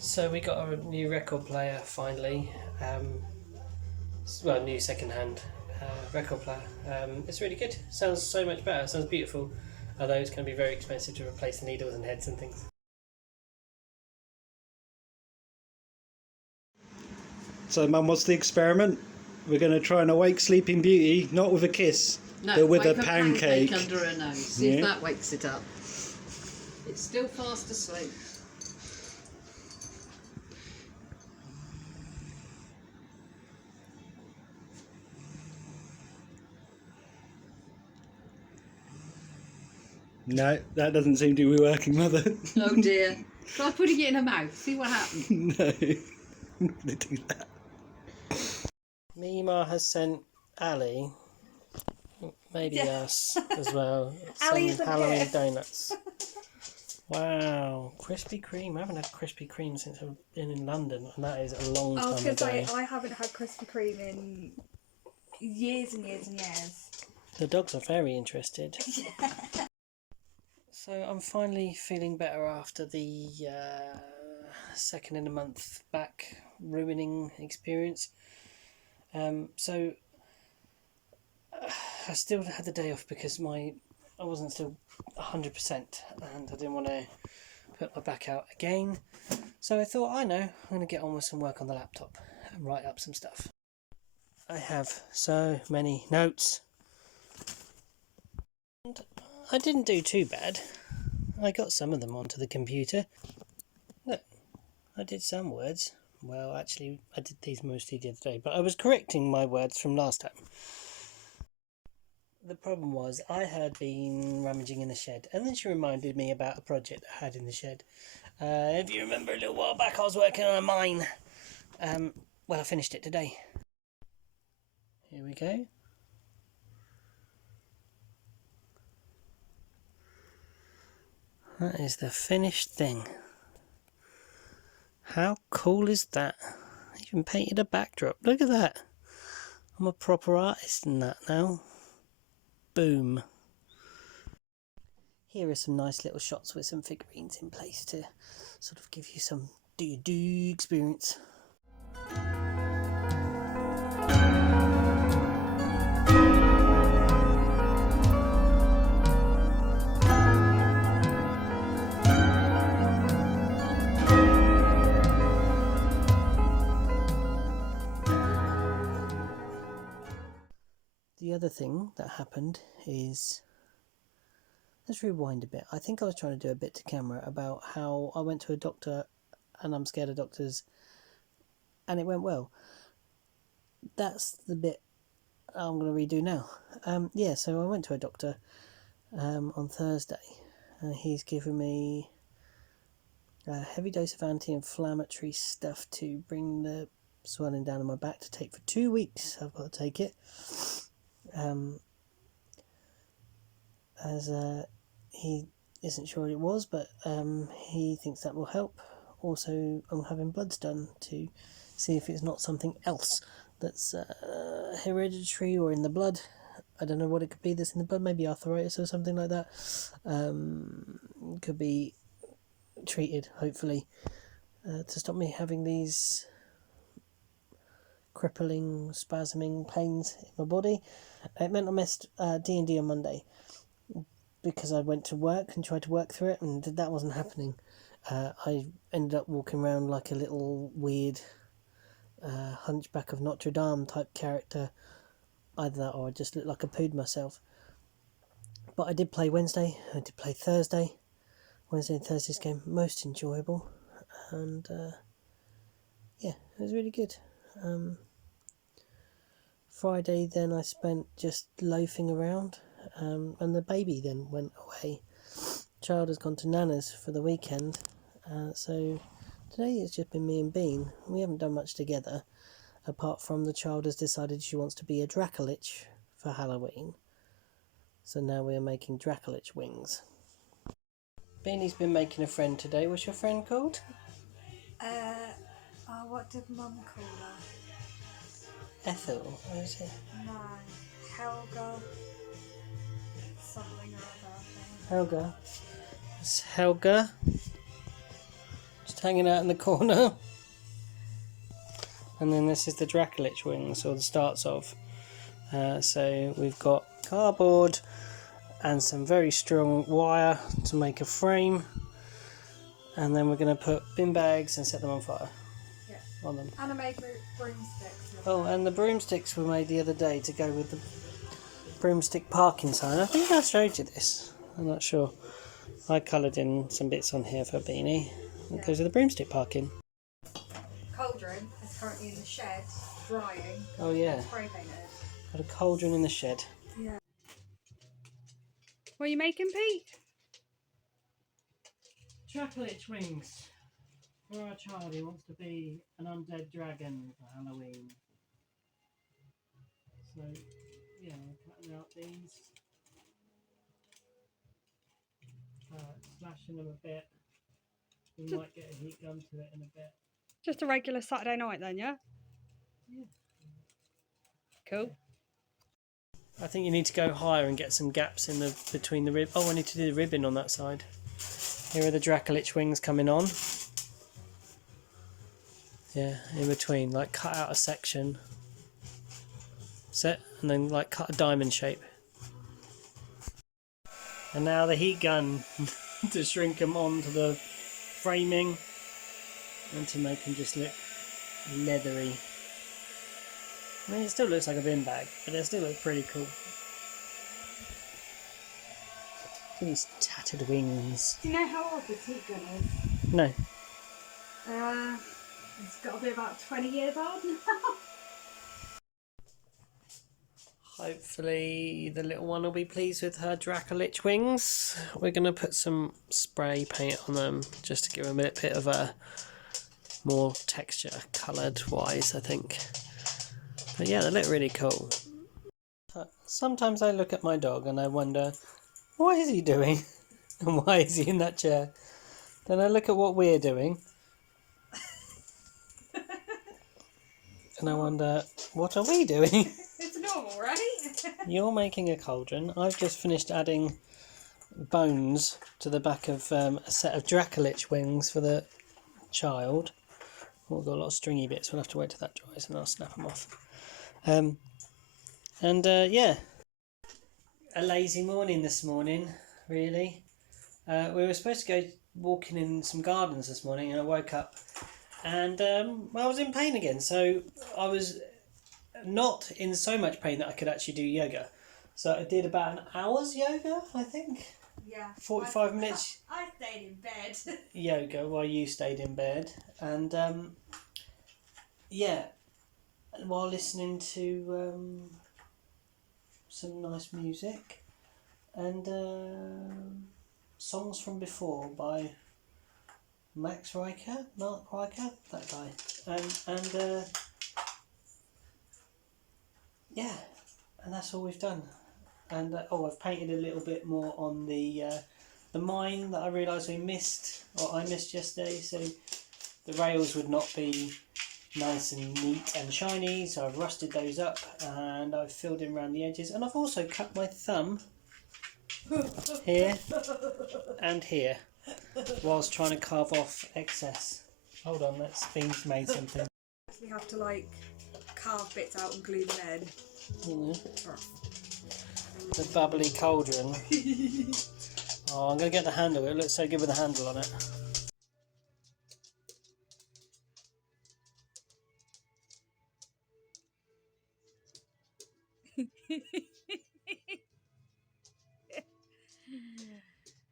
So we got a new record player finally. Well, new second-hand record player. It's really good. Sounds so much better. Sounds beautiful. Although it's going to be very expensive to replace the needles and heads and things. So, Mum, what's the experiment? We're going to try and awake Sleeping Beauty, not with a kiss, no, but with a pancake pancake under her nose. See if that wakes it up. It's still fast asleep. No, that doesn't seem to be working, Mother. Oh dear. Try putting it in her mouth. See what happens. No. They do that. Mima has sent Ali, maybe us as well, some Halloween donuts. Wow, Krispy Kreme. I haven't had Krispy Kreme since I've been in London, and that is a long time ago. I was going to say, I haven't had Krispy Kreme in years and years and years. The dogs are very interested. So I'm finally feeling better after the second in a month back ruining experience. So I still had the day off because I wasn't still 100% and I didn't want to put my back out again. So I thought, I'm going to get on with some work on the laptop and write up some stuff. I have so many notes. And I didn't do too bad. I got some of them onto the computer. Look, I did some words. Well, actually, I did these mostly the other day, but I was correcting my words from last time. The problem was I had been rummaging in the shed, and then she reminded me about a project I had in the shed. If you remember, a little while back I was working on a mine. Well, I finished it today. Here we go. That is the finished thing. How cool is that? I even painted a backdrop. Look at that. I'm a proper artist in that now. Boom. Here are some nice little shots with some figurines in place to sort of give you some do experience. The other thing that happened is, let's rewind a bit. I think I was trying to do a bit to camera about how I went to a doctor and I'm scared of doctors and it went well. That's the bit I'm going to redo now. So I went to a doctor on Thursday and he's given me a heavy dose of anti-inflammatory stuff to bring the swelling down in my back to take for 2 weeks. I've got to take it. He isn't sure what it was, but he thinks that will help. Also, I'm having bloods done to see if it's not something else that's hereditary or in the blood. I don't know what it could be that's in the blood, maybe arthritis or something like that. Could be treated, hopefully, to stop me having these crippling, spasming pains in my body. It meant I missed D&D on Monday because I went to work and tried to work through it, and that wasn't happening. I ended up walking around like a little weird Hunchback of Notre Dame type character. Either that or I just looked like I pooed myself. But I did play Wednesday, I did play Thursday. Wednesday and Thursday's game, most enjoyable. And it was really good. Friday then I spent just loafing around, and the baby then went away. Child has gone to Nana's for the weekend, so today it's just been me and Bean. We haven't done much together, apart from the child has decided she wants to be a Dracolich for Halloween. So now we are making Dracolich wings. Beanie's been making a friend today. What's your friend called? Oh, what did Mum call her? Ethel, what is it? No, Helga. Something or other, I think. Helga. It's Helga. Just hanging out in the corner. And then this is the Dracolich wings, or the starts of. So we've got cardboard and some very strong wire to make a frame. And then we're going to put bin bags and set them on fire. Yeah. On them. And I made broomsticks. Oh, and the broomsticks were made the other day to go with the broomstick parking sign. I think I showed you this. I'm not sure. I coloured in some bits on here for Beanie. It goes with the broomstick parking. Cauldron is currently in the shed, drying. Oh yeah. Spray painted. Got a cauldron in the shed. Yeah. What are you making, Pete? Dracolich wings. For our child who wants to be an undead dragon for Halloween. So, yeah, we're cutting out these. Slashing them a bit. We might get a heat gun to it in a bit. Just a regular Saturday night then, yeah? Yeah. Cool. I think you need to go higher and get some gaps in the between the rib. Oh, I need to do the ribbon on that side. Here are the Dracolich wings coming on. Yeah, in between, like cut out a section. Set, and then like cut a diamond shape. And now the heat gun to shrink them onto the framing and to make them just look leathery. I mean, it still looks like a bin bag, but they still look pretty cool. These tattered wings. Do you know how old this heat gun is? No. It's got to be about 20 years old now. Hopefully the little one will be pleased with her Dracolich wings. We're going to put some spray paint on them just to give them a bit of a more texture, coloured wise, I think. But yeah, they look really cool. Sometimes I look at my dog and I wonder, what is he doing? And why is he in that chair? Then I look at what we're doing. And I wonder, what are we doing? It's normal, right? You're making a cauldron. I've just finished adding bones to the back of a set of Dracolich wings for the child. Oh, we've got a lot of stringy bits. We'll have to wait till that dries and I'll snap them off. Yeah, a lazy morning this morning, really. We were supposed to go walking in some gardens this morning and I woke up and I was in pain again. So I was not in so much pain that I could actually do yoga. So I did about an hour's yoga, I think. Yeah. 45 minutes I stayed in bed. yoga while you stayed in bed. And yeah, while listening to some nice music and songs from before by Mark Riker, that guy. And yeah, and that's all we've done. And I've painted a little bit more on the mine that I realised I missed yesterday. So the rails would not be nice and neat and shiny, so I've rusted those up and I've filled in around the edges, and I've also cut my thumb here and here whilst trying to carve off excess. Hold on, that's Bean's made something. We have to like carve bits out and glue them in. The bubbly cauldron. Oh, I'm going to get the handle. It looks so good with the handle on it.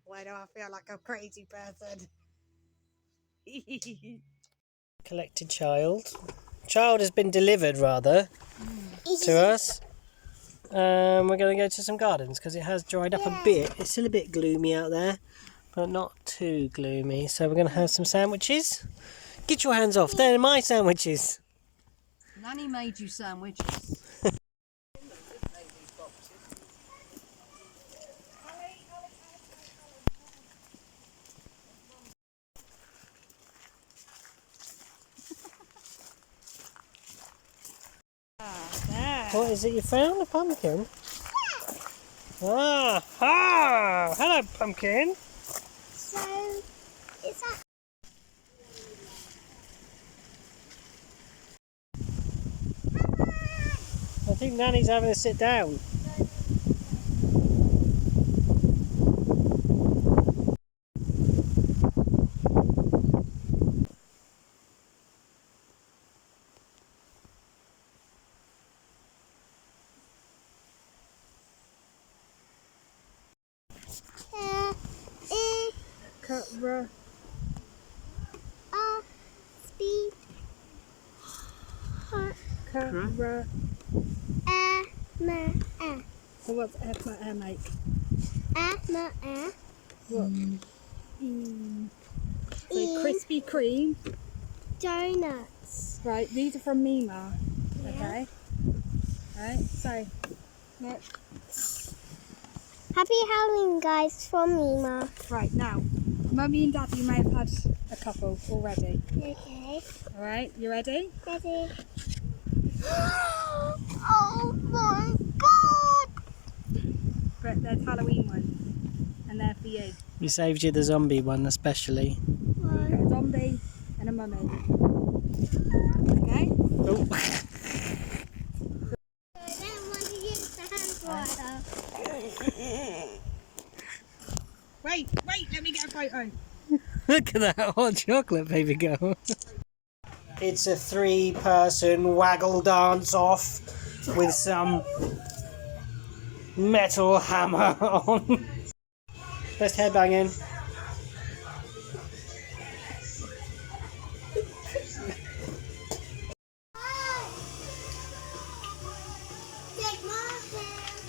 Why do I feel like a crazy person? Collected child. Child has been delivered, rather, to us. We're going to go to some gardens because it has dried up a bit. It's still a bit gloomy out there, but not too gloomy. So we're going to have some sandwiches. Get your hands off. They're my sandwiches. Nanny made you sandwiches. What is it? You found a pumpkin? Ah! Ah! Hello, pumpkin. So, is that... I think Nanny's having to sit down. Speed. So what's F for air make? What? So Krispy Kreme. Donuts. Right, these are from Mima. Okay. Right, so look. Happy Halloween, guys, from Mima. Right, now, Mummy and Daddy may have had a couple already. Okay. Alright, you ready? Ready? Oh my god! But there's Halloween ones, and they're for you. We saved you the zombie one especially. You've got a zombie and a mummy. Okay? Oh. I don't want to use the hand water. Wait, let me get a photo. Look at that hot chocolate baby girl. It's a 3-person waggle dance off with some metal hammer on. Best headbanging. Take my hand.